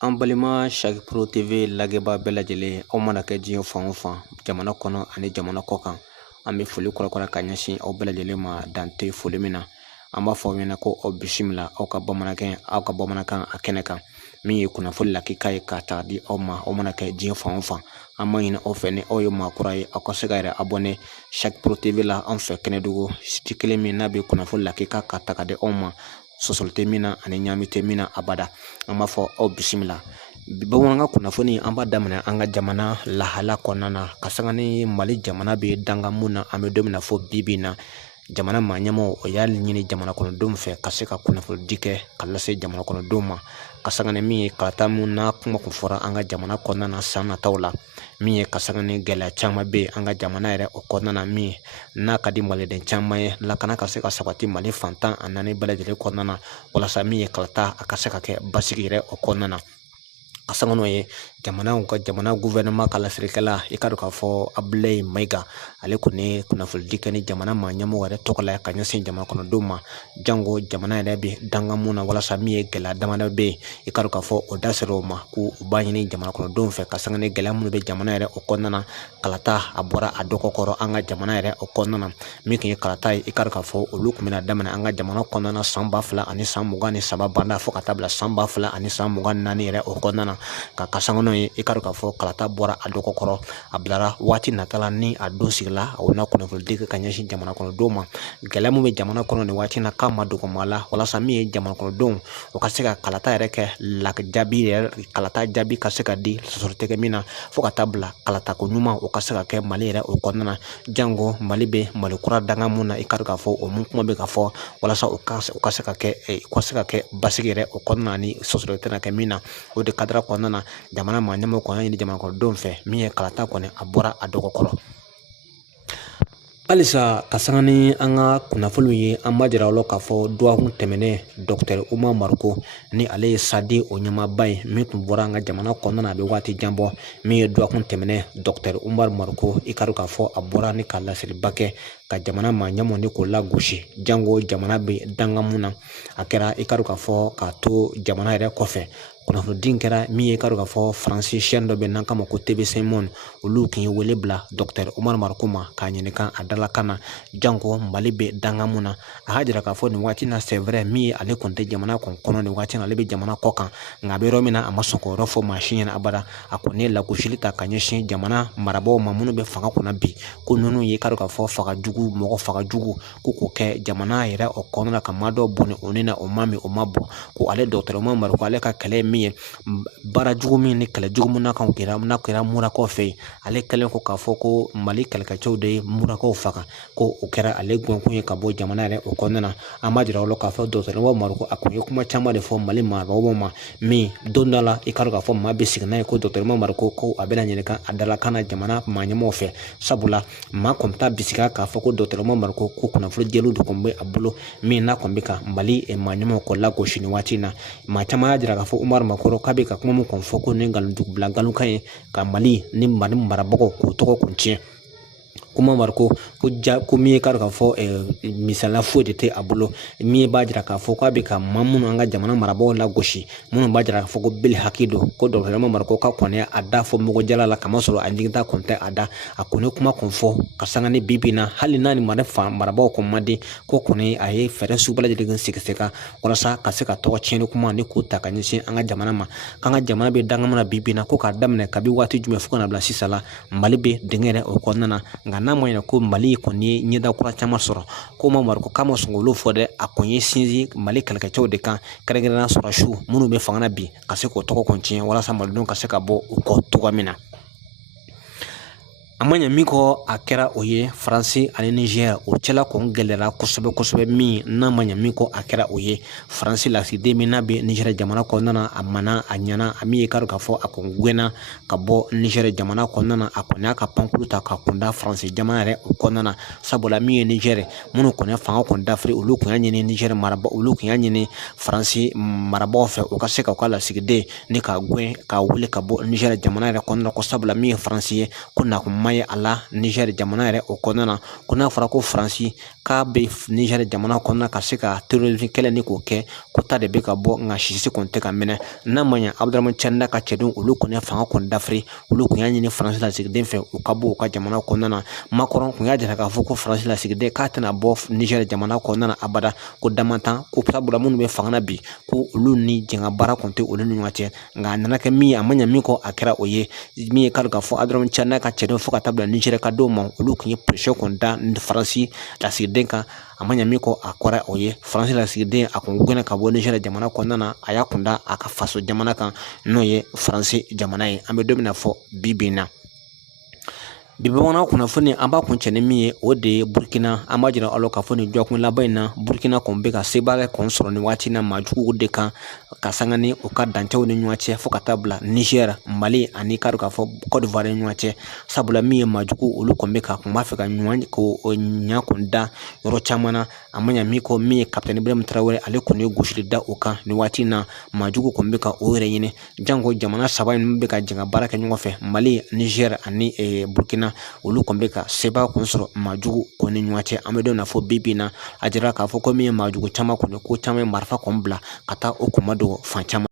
An balima Shaki Pro TV lagɛbaa bɛɛ lajɛlen, aw mana kɛ diɲɛ fan o fan, jamana kɔnɔ ani jamana kɔ kan, an bɛ foli kɔrɔkɔrɔ ka ɲɛsin aw bɛɛ lajɛlen ma dante foli min na. An b'a fɔ aw ɲɛna ko aw bisimila, aw ka bamanankan a kɛnɛ kan, min ye kunnafoni lakika ye k'a ta di aw ma. Aw mana kɛ diɲɛ fan o fan, an b'a ɲini aw fɛ ni aw ye maakura ye, aw ka se ka yɛrɛ abonné Shaki Pro TV la an fɛ Kɛnɛdugu site kelen min n'a bɛ kunnafoni lakika k'a ta ka di aw ma. Sɔsɔli tɛ min na ani ɲaami tɛ min na abada. An b'a fɔ aw bisimila. Bamanankan kunnafoni an b'a daminɛ an ka jamana lahala kɔnɔna na, ka sanga ni Mali jamana bɛ danga mun na an bɛ don min na fɔ bi bi in na. Jamana maa ɲɛmaw o y'a ɲini jamana kɔnɔdenw fɛ ka se ka kunnafoni di kɛ ka lase jamana kɔnɔdenw ma, ka sanga ni min ye kalata mun n'a kuma kun fɔra an ka jamana kɔnɔna na san nataw la, min ye ka sanga ni gɛlɛya caman bɛ an ka jamana yɛrɛ o kɔnɔna na, min n'a ka di maliden caman ye lakana ka se ka sabati Mali fantan a naani bɛɛ lajɛlen kɔnɔna na, walasa min ye kalata a ka se ka kɛ basigi yɛrɛ o kɔnɔna na. Ka sanga n'o ye jamana gouvernement ka lasirikɛla i ka dɔn k'a fɔ Abdulaye Mayiga, ale kɔni ye kunnafoni di kɛ ni jamana maa ɲɛmɔgɔ yɛrɛ tɔgɔ la ka ɲɛsin jamana kɔnɔdenw ma. Jango jamana yɛrɛ bɛ danga mun na walasa min ye gɛlɛya damadɔ bɛ yen, i ka dɔn k'a fɔ o da sera o ma ko u b'a ɲini jamana kɔnɔdenw fɛ ka sanga ni gɛlɛya minnu bɛ jamana yɛrɛ o kɔnɔna na. Kalata a bɔra a dɔgɔ kɔrɔ an ka jamana yɛrɛ o kɔnɔna na, min tun ye kalata ye i ka dɔn k'a fɔ olu tun bɛna daminɛ an ka jamana kɔnɔna na san 2000 ani san 23 banda fo ka taa bila san 2000 ani san 24 yɛrɛ o kɔnɔna na. Ka sanga n'o ye i ka dɔn k'a fɔ kalata bɔra a dɔgɔ kɔrɔ, a bilara waati natala ni a don sigila o na kunnafoni di ka ɲɛsin jamana kɔnɔdenw ma. Gɛlɛya min bɛ jamana kɔnɔ nin waati in na k'a ma dogo maa la, walasa min ye jamana kɔnɔdenw o ka se ka kalata yɛrɛ kɛ kalata jaabi ka se ka di sɔsɔli tɛ kɛ min na, fo ka taa bila kalata ko ɲuman o ka se ka kɛ Mali yɛrɛ o kɔnɔna na. Jango Mali bɛ Mali kura danga mun na i ka dɔn k'a fɔ o mun kuma bɛ ka fɔ walasa o ka se ka kɛ basigi yɛrɛ o kɔnɔna na ni sɔsɔli tɛna kɛ min na. O de kadira kɔnɔna na jamana maa ɲɛmɔgɔ kɔni y'a ɲini jamana kɔnɔdenw fɛ, min ye kalata kɔni a bɔra a dɔgɔ kɔrɔ. Halisa ka sanga ni an ka kunnafoniw ye, an b'a jira aw la k'a fɔ dɔgɔkun tɛmɛnen Dr Umaru Mariko ni ale ye sadi o ɲɛmaaba ye min tun bɔra an ka jamana kɔnɔna na a bɛ waati jan bɔ, min ye dɔgɔkun tɛmɛnen Dr Umaru Mariko i ka dɔn k'a fɔ a bɔra ni ka laseliba kɛ ka jamana maa ɲɛmɔgɔ ni k'o lagosi. Jango jamana bɛ danga mun na a kɛra i ka dɔn k'a fɔ k'a to jamana yɛrɛ kɔfɛ. Kunnafoni di kɛra min ye i ka dɔn k'a fɔ Faransi chaîne dɔ bɛ n'an k'a ma ko TV5 Monde, olu tun ye wele bila Dr Umaru Mariko ma k'a ɲininka a dalakan na. Jango Mali bɛ danga mun na a y'a jira k'a fɔ nin waati in na c'est vrai min ye ale kɔni tɛ jamana kɔnɔ nin waati in na, ale bɛ jamana kɔ kan, nka a bɛ yɔrɔ min na a ma sɔn k'o yɔrɔ fɔ maa si ɲɛna abada. A kɔni ye lagosili ta ka ɲɛsin jamana marabagaw ma minnu bɛ fanga kunna bi, ko ninnu ye i ka dɔn k'a fɔ mɔgɔ fagajugu ko k'o kɛ jamana yɛrɛ o kɔnɔna na, ka maa dɔ bɔnɛ o ni na o ma min o ma bɔ, ko ale Dr Umaru Mariko ale ka kɛlɛ ye min ye baara jugu min ni kɛlɛ jugu mun n'a kɛra Murakaw fɛ yen, ale kɛlen ko k'a fɔ ko Mali kɛlɛkɛcɛw de ye Murakaw faga, ko o kɛra ale gɔnkun ye ka bɔ jamana yɛrɛ o kɔnɔna na. An b'a jira aw la k'a fɔ Dr Umaru Mariko a kun ye kuma caman de fɔ Mali marabagaw ma, min don dɔ la i ka dɔn k'a fɔ maa bɛ sigi n'a ye ko Dr Umaru Mariko ko a bɛna ɲininka a dalakan na jamana maa ɲɛmɔgɔw fɛ. Sabula maa kɔni t'a bisigiya k'a fɔ ko Dr Umaru Mariko ko kunnafoni jɛliw de kɔni bɛ a bolo, min n'a kɔni bɛ ka Mali maa ɲɛmɔgɔw kɔ lagosi nin waati in na. Maa caman y'a jira k'a fɔ Umaru Mariko k'a bɛ ka kuma mun kɔni fɔ ko nin nkalontigibila nkalonkan ye ka Mali ni Mali marabagaw k'o tɔgɔ kun tiɲɛ. Umaru Mariko ko min ye ka dɔn k'a fɔ misaliya foyi de tɛ a bolo, min b'a jira k'a fɔ k'a bɛ ka maa minnu an ka jamana marabagaw lagosi, minnu b'a jira k'a fɔ ko beli haki don, ko Dr Umaru Mariko ka kɔni a da fɔ mɔgɔjala la kamasɔrɔ a ɲigita kɔni tɛ a da. A kɔni kuma kɔni fɔ ka sanga ni bi bi in na, hali n'a ni marabagaw kɔni man di, ko kɔni a ye fɛɛrɛ sugu bɛɛ lajɛlen sigi ka walasa ka se ka tɔgɔ tiɲɛni kuma ni k'o ta ka ɲɛsin an ka jamana ma. K'an ka jamana bɛ danga mun na bi bi in na ko k'a daminɛ kabi waati jumɛn fo ka na bila sisan la, Mali bɛ dingɛ yɛrɛ o kɔnɔna na. Nka n'a ma ɲɛ ko Mali kɔni ye ɲɛda kura caman sɔrɔ, ko Umaru Mariko k'a ma sɔn k'olu fɔ dɛ, a kɔni ye sinsin Mali kɛlɛkɛcɛw de kan, kɛrɛnkɛrɛnnenya sɔrɔsiw minnu bɛ fanga na bi, ka se k'o tɔgɔ kɔni tiɲɛ walasa malidenw ka se ka bɔ u kɔ cogoya min na. A ma ɲɛ min kɔ a kɛra o ye Faransi ani Nizɛri o cɛla kɔni gɛlɛyara kosɛbɛ kosɛbɛ, min n'a ma ɲɛ min kɔ a kɛra o ye Faransi lasigiden min n'a bɛ Nizɛri jamana kɔnɔna na, a mana a ɲɛna, a min ye ka dɔn k'a fɔ a kɔni gɛnna ka bɔ Nizɛri jamana kɔnɔna na, a kɔni y'a ka pankuru ta ka kunda Faransi jamana yɛrɛ o kɔnɔna na. Sabula min ye Nizɛri minnu kɔni fanga kɔni dafiri, olu kun y'a ɲini Nizɛri marabagaw, olu kun y'a ɲini Faransi marabagaw fɛ u ka se ka ka lasigiden ni ka gɛn ka wuli ka bɔ Nizɛri jamana yɛrɛ kɔnɔna na, ko sabula min ye Faransi ye ko n'a kun maye ala Niger jamana yɛrɛ o kɔnɔna na ko n'a fɔra ko Faransi k'a bɛ Niger jamana kɔnɔna ka se ka terrorisme kɛlɛ ni k'o kɛ ko ta de bɛ ka bɔ nka sisi kɔni tɛ ka minɛ n'a ma ɲɛ Abdramane Tiani ka cɛdenw olu kɔni fanga kɔni dafiri olu kun y'a ɲini Faransi lasigiden fɛ u ka bɔ u ka jamana kɔnɔna na Macron kun y'a jira k'a fɔ ko Faransi lasigiden k'a tɛna bɔ Niger jamana kɔnɔna na abada ko damantan ko sabula minnu bɛ fanga na bi ko olu ni jɛnga baara kun tɛ olu ni ɲɔgɔn cɛ nka a nana kɛ min ye a ma ɲɛ min kɔ a kɛra o ye min ye k'a k'a fɔ Abdramane Tiani ka cɛdenw fo ka taa bila Niger ka denw ma olu kun ye pression kun da Faransi lasigiden kan a ma ɲɛ min kɔ a kɔrɔ o ye Faransi lasigiden a kun gɛnna ka bɔ Niger jamana kɔnɔna na a y'a kun da a ka faso jamana kan n'o ye Faransi jamana ye an bɛ don min na fɔ bi bi in na bi bamanan kunnafoni an b'a kun cɛ ni min ye o de ye Burkina an b'a jira aw la k'a fɔ nin jɔkun laban in na Burkina kɔni bɛ ka sebaaya kɔni sɔrɔ nin waati in na maajuguw de kan ka sanga ni u ka dancɛw ni ɲɔgɔn cɛ fo ka taa bila Niger Mali ani k'a dɔn k'a fɔ Côte d'Ivoire ni ɲɔgɔn cɛ sabula min ye maajugu olu kɔni bɛ ka kun b'a fɛ ka ɲɔgɔn ko ɲa kun da yɔrɔ caman na a ma ɲɛ min kɔ min ye Capitaine Ibrahim Traoré ale kɔni ye gosili da o kan nin waati in na maajugu kɔni bɛ ka o yɛrɛ ɲini janko jamana saba in bɛ ka jɛn baara kɛ ɲɔgɔn fɛ Mali Niger ani Burkina olu kɔni bɛ ka sebaaya kun sɔrɔ maajugu ko ni ɲɔgɔn cɛ an bɛ don na fɔ bi bi in na a jira k'a fɔ ko min ye maajugu caman kɔni ko caman ye marifa kɔni bila ka taa o kuma don fan caman